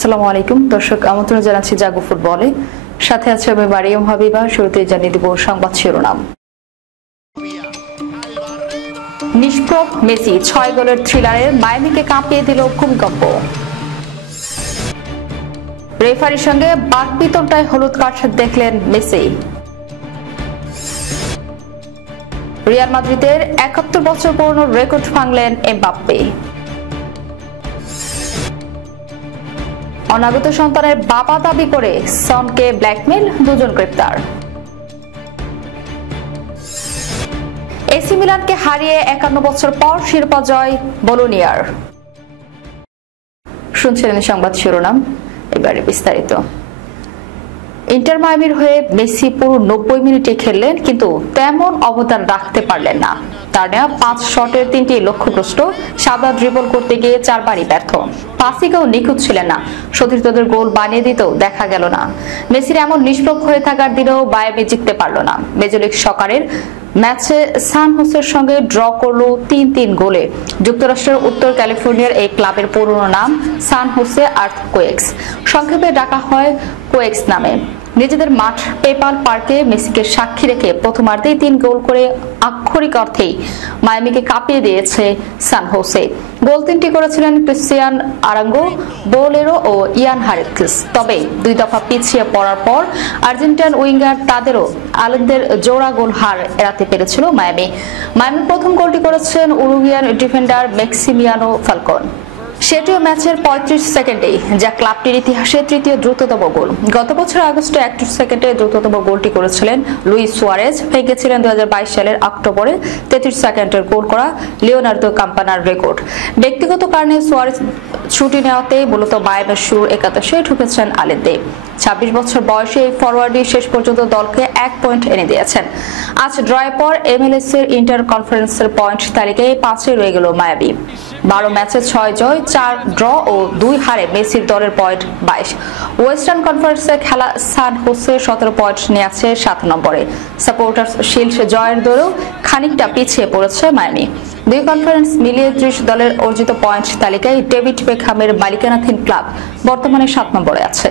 আসসালামু আলাইকুম দর্শক, আমন্ত্রণ জানাচ্ছি জাগো ফুটবলে। সাথে আছে আমি মারিয়াম হাবিবা। শুরুতেই জানিয়ে দেব সংবাদ শিরোনাম। নিষ্প্রভ মেসি 6 গোলের থ্রিলারে মায়ামিকে কাঁপিয়ে দিল ভূমিকম্প। রেফারির সঙ্গে বাকবিতণ্ডায় হলুদ কার্ড দেখলেন মেসি। রিয়াল মাদ্রিদের 71 বছর পুরনো রেকর্ড ভাঙলেন এমবাপ্পে। অনাগত সন্তানের বাবা দাবি করে সনকে ব্ল্যাকমেল, দুজন গ্রেপ্তার। এসি মিলানকে হারিয়ে 51 বছর পর শিরোপা জয় বোলোনিয়ার। শুনছিলেন সংবাদ শিরোনাম, এবারে বিস্তারিত। ইন্টার মায়ামির হয়ে মেসি পুরো 90 মিনিটে খেললেন, কিন্তু তেমন অবদান রাখতে পারলেন না। তার নেওয়া 5 শটের 3টি লক্ষ্যভ্রষ্ট, সাদা ড্রিবল করতে গিয়ে 4বারই ব্যর্থ। পাসিকেও নিখুঁত ছিলেন না, সতীর্থদের গোল বানিয়ে দিতেও দেখা গেল না। মেসির এমন নিষ্প্রভ হয়ে থাকার দিনেও মায়ামি জিততে পারল না। মেজর লিগ সকারের ম্যাচে সান হোসের সঙ্গে ড্র করলো 3-3 গোলে। যুক্তরাষ্ট্রের উত্তর ক্যালিফোর্নিয়ার এই ক্লাবের পুরনো নাম সান হোসে আর্থকোয়েকস, সংক্ষেপে ডাকা হয় কোয়েক্স নামে। নিজেদের মাঠ পেপাল পার্কে মেসিকে সাক্ষী রেখে প্রথমার্ধেই 3 গোল করে আক্ষরিক অর্থেই মায়ামিকে কাঁপিয়ে দিয়েছে সান হোসে। গোল 3টি করেছিলেন ক্রিস্টিয়ান আরাঙ্গো, বোলেরো ও ইয়ান হারিক্স। তবে 2 দফা পিছিয়ে পড়ার পর আর্জেন্টিনান উইঙ্গার তাদেরও আলেনদের জোড়া গোল হার এড়াতে পেরেছিল মায়ামি। মায়ামির প্রথম গোলটি করেছেন উরুগুয়ান ডিফেন্ডার ম্যাক্সিমিয়ানো ফালকন, সেটিও ম্যাচের 35 সেকেন্ডেই, যা ক্লাবটির ইতিহাসে 3য় দ্রুততম গোল। গত বছর আগস্টে 31 সেকেন্ডে দ্রুততম গোলটি করেছিলেন লুইস সুয়ারেজ, ভেঙেছিলেন 2022 সালের অক্টোবরে 33 সেকেন্ডের গোল করা লিওনার্দো কাম্পানার রেকর্ড। ব্যক্তিগত কারণে সুয়ারেজ ছুটি নেওয়াতেই মূলত মায়ামির শুরুর একাদশে ঢুকেছেন আলেন্দে। 26 বছর বয়সে এই ফরওয়ার্ডই শেষ পর্যন্ত দলকে 1 পয়েন্ট এনে দিয়েছেন। আজ ড্রয়ের পর এমএলএস এর ইন্টার কনফারেন্সের পয়েন্ট তালিকায় 5-এ রয়ে গেল মায়ামি। 12 ম্যাচে 6 জয়, 4 ড্র ও 2 হারে মেসির দলের পয়েন্ট 22। ওয়েস্টার্ন কনফারেন্সে খেলা সান হোসে 17 পয়েন্ট নিয়ে আছে 7 নম্বরে। সাপোর্টার্স শিল্ড জয়ের দৌড়েও খানিকটা পিছিয়ে পড়েছে মায়ামি। 2 কনফারেন্স মিলিয়ে 30 দলের অর্জিত পয়েন্ট তালিকায় ডেভিড বেকহামের মালিকানাধীন ক্লাব বর্তমানে 7 নম্বরে আছে।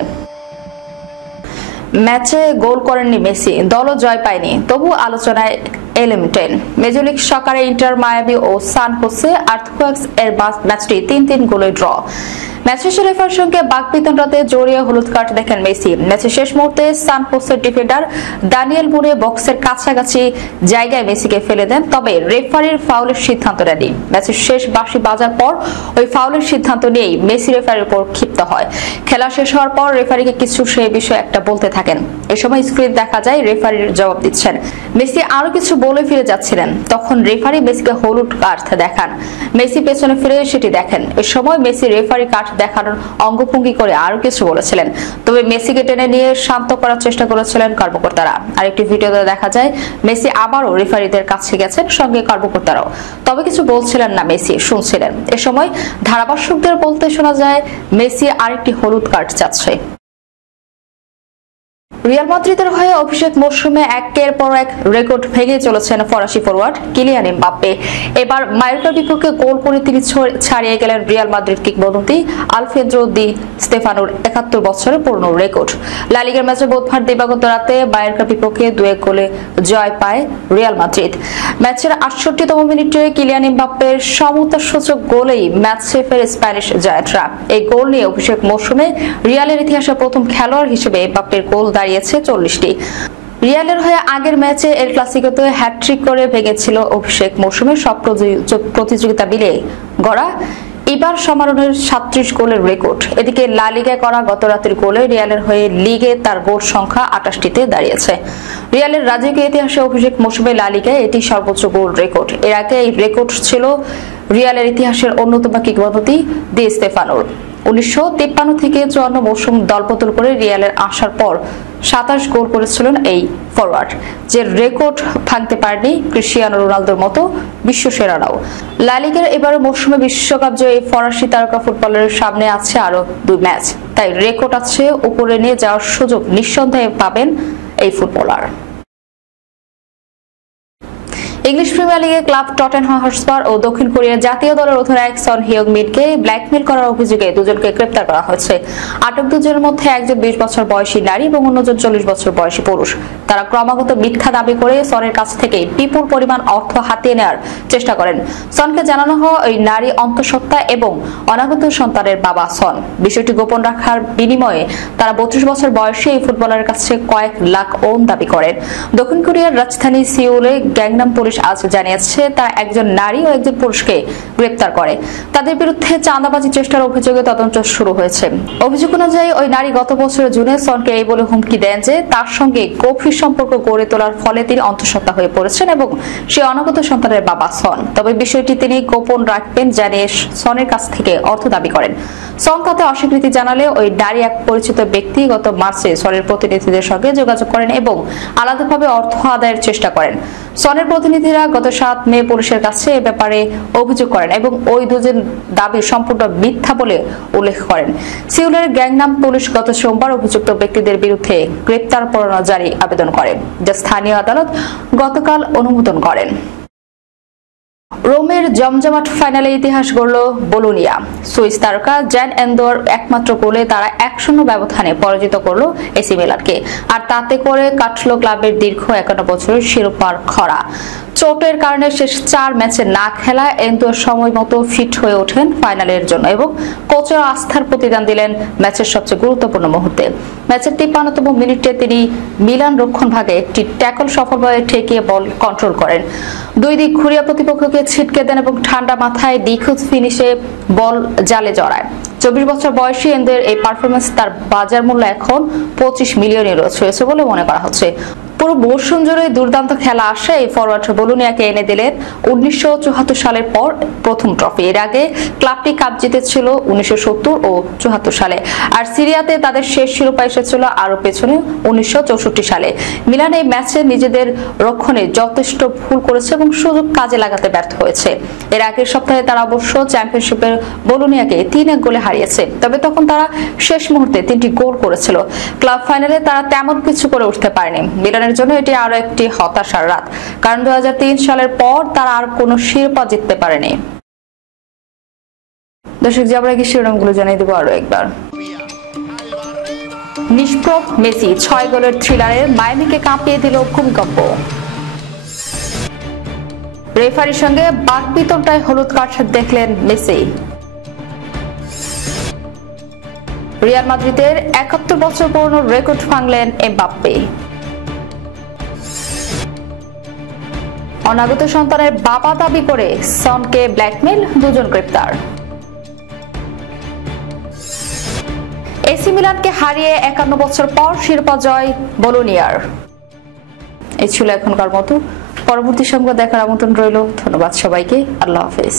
ম্যাচে গোল করেননি মেসি, দলও জয় পায়নি, তবু আলোচনায় এলিমিটেন। মেজর লিগ সকারে ইন্টার মায়ামি ও সান হোসে আর্থকোয়েকস এর ম্যাচটি 3-3 গোলে ড্র। ম্যাচ শেষে রেফারির সঙ্গে বাকবিতণ্ডাতে জড়িয়ে হলুদ কার্ড দেখেন মেসি। ম্যাচের শেষ মুহূর্তে সান হোসের ডিফেন্ডার দানিয়েল মুরে বক্সের কাছাকাছি জায়গায় মেসিকে ফেলে দেন, তবে রেফারির ফাউলের সিদ্ধান্ত নেননি। ম্যাচের শেষ বাঁশি বাজার পর ওই ফাউলের সিদ্ধান্ত নিয়েই মেসি রেফারির উপর ক্ষিপ্ত হয়। খেলা শেষ হওয়ার পর রেফারিকে কিছু সেই বিষয়ে একটা বলতে থাকেন। এ সময় স্ক্রিন দেখা যায় রেফারির জবাব দিচ্ছেন। মেসি আরো কিছু বলে ফিরে যাচ্ছিলেন, তখন রেফারি মেসিকে হলুদ কার্ড দেখান। মেসি পেছনে ফিরে সেটি দেখেন। এ সময় মেসি রেফারি কার্ড দেখানোর অঙ্গভঙ্গি করে আরো কিছু বলেছিলেন, তবে মেসিকে টেনে নিয়ে শান্ত করার চেষ্টা করেছিলেন কর্মকর্তারা। আরেকটি ভিডিওতে দেখা যায় মেসি আবারও রেফারিদের কাছে গেছেন, সঙ্গে কর্মকর্তারাও, তবে কিছু বলছিলেন না, মেসি শুনছিলেন। এ সময় ধারাভাষ্যকদের বলতে শোনা যায় মেসি আরেকটি হলুদ কার্ড চাচ্ছে। রিয়াল মাদ্রিদের হয়ে অভিষেক মৌসুমে একের পর এক রেকর্ড ভেঙে চলেছেন ফরাসি ফরওয়ার্ড কিলিয়ান এমবাপ্পে। এবার মায়োর্কার বিপক্ষে গোল করে তিনি ছাড়িয়ে গেলেন রিয়াল মাদ্রিদ কিংবদন্তি আলফ্রেদো দি স্তেফানোর 71 বছরের পুরনো রেকর্ড। লা লিগার ম্যাচে বুধবার দিবাগত রাতে মায়োর্কার বিপক্ষে 2-1 গোলে জয় পায় রিয়াল মাদ্রিদ। ম্যাচের 68তম মিনিটে কিলিয়ান এমবাপ্পের সমতাসূচক গোলেই ম্যাচে ফেরে স্প্যানিশ জায়ান্টরা। এই গোল নিয়ে অভিষেক মৌসুমে রিয়ালের ইতিহাসে প্রথম খেলোয়াড় হিসেবে এমবাপ্পের গোল দাঁড়িয়েছে 40টি। রিয়ালের হয়ে আগের ম্যাচে এল ক্লাসিকোতে হ্যাটট্রিক করে ভেঙেছিল অভিষেক মৌসুমের সব প্রতিযোগিতা মিলিয়ে গড়া এবার সমারোহের 37 গোলের রেকর্ড। এদিকে লা লিগায় করা গত রাতের গোলে রিয়ালের হয়ে লিগে তার গোল সংখ্যা 28টিতে দাঁড়িয়েছে। রিয়ালের রাজকীয় ইতিহাসে অভিষেক মৌসুমে লা লিগায় এটি সর্বোচ্চ গোল রেকর্ড। এর আগে এই রেকর্ড ছিল রিয়ালের ইতিহাসের অন্যতম কিংবদন্তি দি স্তেফানোর। 1953 থেকে 54 মৌসুম দলবদল করে রিয়ালের আসার পর 27 গোল করেছিলেন এই ফরওয়ার্ড, যে রেকর্ড ভাঙতে পারেনি ক্রিস্টিয়ানো রোনালদোর মতো বিশ্বসেরারাও। লা লিগার এবারের মৌসুমে বিশ্বকাপ জয়ী ফরাসি তারকা ফুটবলারের সামনে আছে আরো 2 ম্যাচ, তাই রেকর্ড আছে উপরে নিয়ে যাওয়ার সুযোগ নিঃসন্দেহে পাবেন এই ফুটবলার। ইংলিশ প্রিমিয়ার লিগে ক্লাব টটেনহাম হটস্পার ও দক্ষিণ কোরিয়ার জাতীয় দলের অধিনায়ক সন হিয়ং-মিনকে ব্ল্যাকমেইল করার অভিযোগে দুজনকে গ্রেপ্তার করা হয়েছে। আটক দুজনের মধ্যে একজন 20 বছর বয়সী নারী এবং অন্যজন 40 বছর বয়সী পুরুষ। তারা ক্রমাগত মিথ্যা দাবি করে সনের কাছ থেকে বিপুল পরিমাণ অর্থ হাতিয়ে নেওয়ার চেষ্টা করেন। সনকে জানানো হয় ওই নারী অন্তঃসত্ত্বা এবং অনাগত সন্তানের বাবা সন। বিষয়টি গোপন রাখার বিনিময়ে তারা 32 বছর বয়সী এই ফুটবলারের কাছে কয়েক লাখ ওন দাবি করেন। দক্ষিণ কোরিয়ার রাজধানী সিউলে গ্যাংনাম পুলিশ আজ জানিয়েছে তারা একজন নারী ও একজন পুরুষকে গ্রেপ্তার করে। তাদের বিরুদ্ধে চাঁদাবাজি চেষ্টার অভিযোগে তদন্ত শুরু হয়েছে। অভিযোগ অনুযায়ী ওই নারী গত বছরের জুনে সনকে এই বলে হুমকি দেন যে তার সঙ্গে গভীর সম্পর্ক গড়ে তোলার ফলে তিনি অন্তঃসত্ত্বা হয়ে পড়েছেন এবং সে অনাগত সন্তানের বাবা সন। তবে বিষয়টি তিনি গোপন রাখবেন জানিয়ে সনের কাছ থেকে অর্থ দাবি করেন। সন তাতে অস্বীকৃতি জানালে ওই নারী এক পরিচিত ব্যক্তি গত মার্চে সনের প্রতিনিধিদের সঙ্গে যোগাযোগ করেন এবং আলাদাভাবে অর্থ আদায়ের চেষ্টা করেন। সনের প্রতিনিধিরা গত 7 মে পুলিশের কাছে এ ব্যাপারে অভিযোগ করেন এবং ওই দুজন দাবি সম্পূর্ণ মিথ্যা বলে উল্লেখ করেন। সিউলের গ্যাংনাম পুলিশ গত সোমবার অভিযুক্ত ব্যক্তিদের বিরুদ্ধে গ্রেপ্তার পরোয়ানা জারি আবেদন করে, যা স্থানীয় আদালত গতকাল অনুমোদন করেন। রোমের জমজমাট ফাইনালে ইতিহাস গড়ল বোলোনিয়া। সুইস তারকা জ্যান এন্দোর একমাত্র গোলে তারা 1-0 ব্যবধানে পরাজিত করল এসি মিলানকে। আর তাতে করে কাটল ক্লাবের দীর্ঘ 51 বছরের শিরোপার খরা। চোটের কারণে শেষ 4 ম্যাচে না খেলা এন্দোর সময় মতো ফিট হয়ে ওঠেন ফাইনালের জন্য এবং কোচের আস্থার প্রতিদান দিলেন ম্যাচের সবচেয়ে গুরুত্বপূর্ণ মুহূর্তে। ম্যাচের 53তম মিনিটে তিনি মিলান রক্ষণভাগে একটি ট্যাকল সফলভাবে ঠেকিয়ে বল কন্ট্রোল করেন। দুই দিক ঘুরিয়ে প্রতিপক্ষকে ছিটকে দেন এবং ঠান্ডা মাথায় নিখুঁত ফিনিশে বল জালে জড়ায়। 24 বছর বয়সী এন্দোর এই পারফরমেন্স তার বাজার মূল্য এখন 25 মিলিয়ন ইউরো ছুঁয়েছে বলে মনে করা হচ্ছে। পুরো মৌসুম জুড়ে দুর্দান্ত খেলা আসে এই ফরওয়ার্ড বোলোনিয়াকে এনে দিলেন 1974 সালের পর প্রথম ট্রফি। এর আগে ক্লাবটি কাপ জিতেছিল 1970 ও 74 সালে। আর সিরিয়াতে তাদের শেষ শিরোপা এসেছিল আরো পেছনে 1964 সালে। মিলান এই ম্যাচে নিজেদের রক্ষণে যথেষ্ট ভুল করেছে এবং সুযোগ কাজে লাগাতে ব্যর্থ হয়েছে। এর আগের সপ্তাহে তারা অবশ্য চ্যাম্পিয়নশিপের বোলোনিয়াকে 3-1 গোলে হারিয়েছে। তবে তখন তারা শেষ মুহূর্তে 3টি গোল করেছিল। ক্লাব ফাইনালে তারা তেমন কিছু করে উঠতে পারেনি। মিলানের জন্য এটি আরো একটি হতাশার রাত, কারণ 2003 সালের পর তারা আর কোনো শিরোপা জিততে পারেনি। দর্শক, যাবার আগে শিরোনামগুলো জানিয়ে দেবো আরো একবার। নিষ্প্রভ মেসি 6 গোলের থ্রিলারে মায়ামিকে কাঁপিয়ে দিল ভূমিকম্প। রেফারির সঙ্গে বাকবিতণ্ডায় হলুদ কার্ড দেখলেন মেসি। রিয়াল মাদ্রিদের 71 বছর পুরনো রেকর্ড ভাঙলেন এমবাপ্পে। অনাগত সন্তানের বাবা দাবি করে সনকে ব্ল্যাকমেইল, দুজন গ্রেপ্তার। এসি মিলানকে হারিয়ে 51 বছর পর শিরোপা জয় বোলোনিয়ার। এই ছিল এখনকার মতো। পরবর্তী সংবাদ দেখার আমন্ত্রণ রইল। ধন্যবাদ সবাইকে। আল্লাহ হাফেজ।